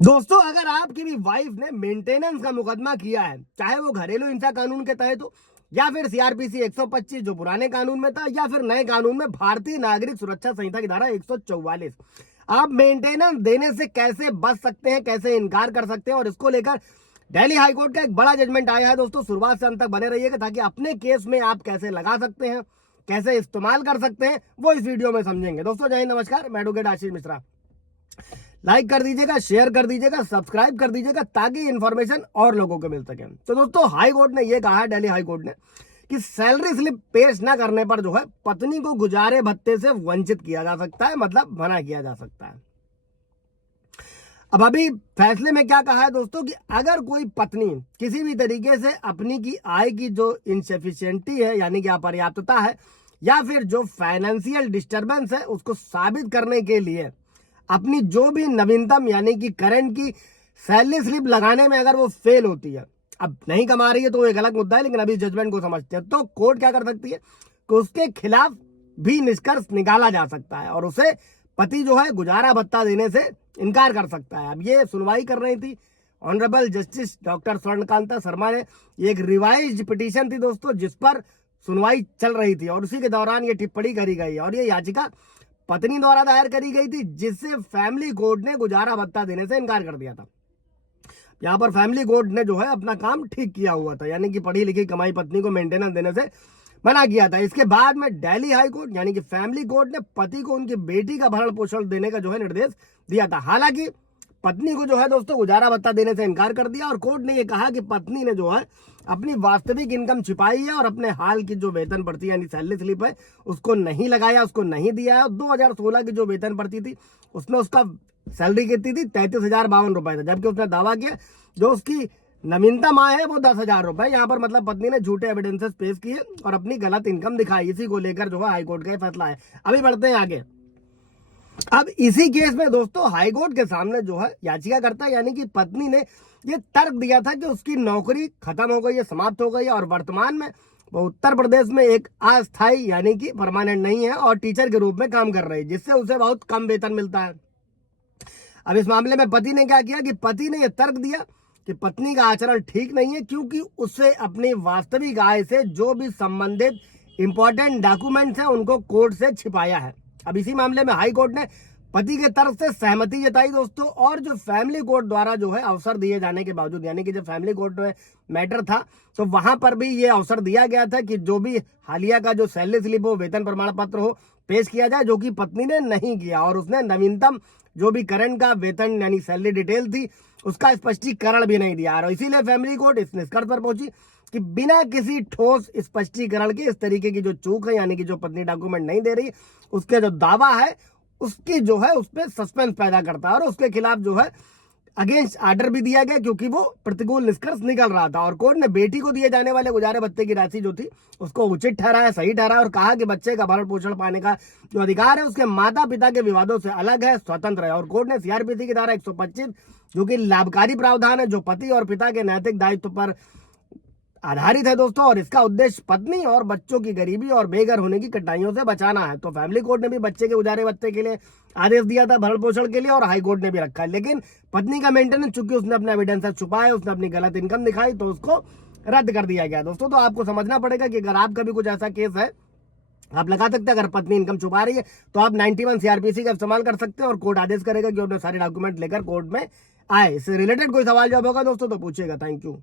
दोस्तों, अगर आपकी भी वाइफ ने मेंटेनेंस का मुकदमा किया है, चाहे वो घरेलू हिंसा कानून के तहत हो या फिर सीआरपीसी 125 जो पुराने कानून में था, या फिर नए कानून में भारतीय नागरिक सुरक्षा संहिता की धारा 144, आप मेंटेनेंस देने से कैसे बच सकते हैं, कैसे इनकार कर सकते हैं, और इसको लेकर दिल्ली हाईकोर्ट का एक बड़ा जजमेंट आया है। दोस्तों, शुरुआत से अंत तक बने रहिएगा ताकि अपने केस में आप कैसे लगा सकते हैं, कैसे इस्तेमाल कर सकते हैं, वो इस वीडियो में समझेंगे। दोस्तों, जय हिंद, नमस्कार। मैं एडवोकेट आशीष मिश्रा। लाइक कर दीजिएगा, शेयर कर दीजिएगा, सब्सक्राइब कर दीजिएगा ताकि इन्फॉर्मेशन और लोगों को मिल सके। तो दोस्तों, हाई कोर्ट ने यह कहा है, दिल्ली हाई कोर्ट ने, कि सैलरी स्लिप पेश न करने पर जो है पत्नी को गुजारे भत्ते से वंचित किया जा सकता है, मतलब मना किया जा सकता है। अब अभी फैसले में क्या कहा है दोस्तों, कि अगर कोई पत्नी किसी भी तरीके से अपनी की आय की जो इनसफिशियंटी है, यानी कि अपर्याप्तता है, या फिर जो फाइनेंशियल डिस्टर्बेंस है, उसको साबित करने के लिए अपनी जो भी नवीनतम यानी कि करंट की सैलरी स्लिप लगाने में अगर वो फेल होती है, अब नहीं कमा रही है तो वो एक अलग मुद्दा है, लेकिन अभी जजमेंट को समझते हैं, तो कोर्ट क्या कर सकती है कि उसके खिलाफ भी निष्कर्ष निकाला जा सकता है और उसे पति जो है गुजारा भत्ता देने से इनकार कर सकता है। अब ये सुनवाई कर रही थी ऑनरेबल जस्टिस डॉक्टर स्वर्णकांता शर्मा ने। ये एक रिवाइज्ड पिटीशन थी दोस्तों, जिस पर सुनवाई चल रही थी और उसी के दौरान ये टिप्पणी करी गई और ये याचिका पत्नी द्वारा दायर करी गई थी, जिससे फैमिली कोर्ट ने गुजारा भत्ता देने से इनकार कर दिया था। यहाँ पर फैमिली कोर्ट ने जो है अपना काम ठीक किया हुआ था, यानी कि पढ़ी लिखी कमाई पत्नी को मेंटेनेंस देने से मना किया था। इसके बाद में दिल्ली हाई कोर्ट यानी कि फैमिली कोर्ट ने पति को उनकी बेटी का भरण पोषण देने का जो है निर्देश दिया था। हालांकि पत्नी को जो है दोस्तों गुजारा भत्ता देने से इनकार कर दिया और कोर्ट ने यह कहा कि पत्नी ने जो है अपनी वास्तविक इनकम छिपाई है और अपने हाल की जो वेतन बढ़ती यानी सैलरी स्लिप है उसको नहीं लगाया, उसको नहीं दिया है। और 2016 की जो वेतन बढ़ती थी उसमें उसका सैलरी कितनी थी, 33,052 रुपए था, जबकि उसने दावा किया जो उसकी नवीनतम आय है वो 10,000 रुपए। यहाँ पर मतलब पत्नी ने झूठे एविडेंसेस पेश किए और अपनी गलत इनकम दिखाई। इसी को लेकर जो है हाईकोर्ट का फैसला है। अभी बढ़ते हैं आगे। अब इसी केस में दोस्तों हाईकोर्ट के सामने जो है याचिकाकर्ता यानी कि पत्नी ने ये तर्क दिया था कि उसकी नौकरी खत्म हो गई है, समाप्त हो गई है और वर्तमान में वो उत्तर प्रदेश में एक अस्थायी यानी कि परमानेंट नहीं है और टीचर के रूप में काम कर रही है, जिससे उसे बहुत कम वेतन मिलता है। अब इस मामले में पति ने क्या किया कि पति ने यह तर्क दिया कि पत्नी का आचरण ठीक नहीं है, क्योंकि उसे अपनी वास्तविक आय से जो भी संबंधित इंपॉर्टेंट डॉक्यूमेंट्स हैं उनको कोर्ट से छिपाया है। अब इसी मामले में हाई कोर्ट ने पति के तरफ से सहमति जताई दोस्तों, और जो फैमिली कोर्ट द्वारा जो है अवसर दिए जाने के बावजूद, यानी कि जब फैमिली कोर्ट में मैटर था तो वहां पर भी ये अवसर दिया गया था कि जो भी हालिया का जो सैलरी स्लिप हो, वेतन प्रमाण पत्र हो, पेश किया जाए, जो कि पत्नी ने नहीं किया और उसने नवीनतम जो भी करंट का वेतन यानी सैलरी डिटेल थी उसका स्पष्टीकरण भी नहीं दिया। और इसीलिए फैमिली कोर्ट इस निष्कर्ष पर पहुंची कि बिना किसी ठोस स्पष्टीकरण के इस तरीके की जो चूक है यानी कि जो पत्नी डॉक्यूमेंट नहीं दे रही, उसके जो दावा है उसकी जो है उस पर सस्पेंस पैदा करता है और उसके खिलाफ जो है अगेंस्ट आर्डर भी दिया गया, क्योंकि वो प्रतिकूल निष्कर्ष निकल रहा था। और कोर्ट ने बेटी को दिए जाने वाले गुजारे भत्ते की राशि जो थी उसको उचित ठहराया, सही ठहराया और कहा कि बच्चे का भरण पोषण पाने का जो अधिकार है उसके माता पिता के विवादों से अलग है, स्वतंत्र है। और कोर्ट ने सीआरपीसी की धारा 125 जो कि लाभकारी प्रावधान है, जो पति और पिता के नैतिक दायित्व पर आधारित है दोस्तों, और इसका उद्देश्य पत्नी और बच्चों की गरीबी और बेघर होने की कठिनाइयों से बचाना है। तो फैमिली कोर्ट ने भी बच्चे के गुजारे भत्ते के लिए आदेश दिया था, भरण पोषण के लिए, और हाई कोर्ट ने भी रखा है। लेकिन पत्नी का मेंटेनेंस चूंकि उसने अपने एविडेंस छुपाए, उसने अपनी गलत इनकम दिखाई, तो उसको रद्द कर दिया गया दोस्तों। तो आपको समझना पड़ेगा कि अगर आपका भी कुछ ऐसा केस है, आप लगा सकते हैं, अगर पत्नी इनकम छुपा रही है तो आप 91 सीआरपीसी का इस्तेमाल कर सकते हैं और कोर्ट आदेश करेगा कि अपने सारे डॉक्यूमेंट लेकर कोर्ट में आए। इससे रिलेटेड कोई सवाल जवाब होगा दोस्तों तो पूछिएगा। Thank you.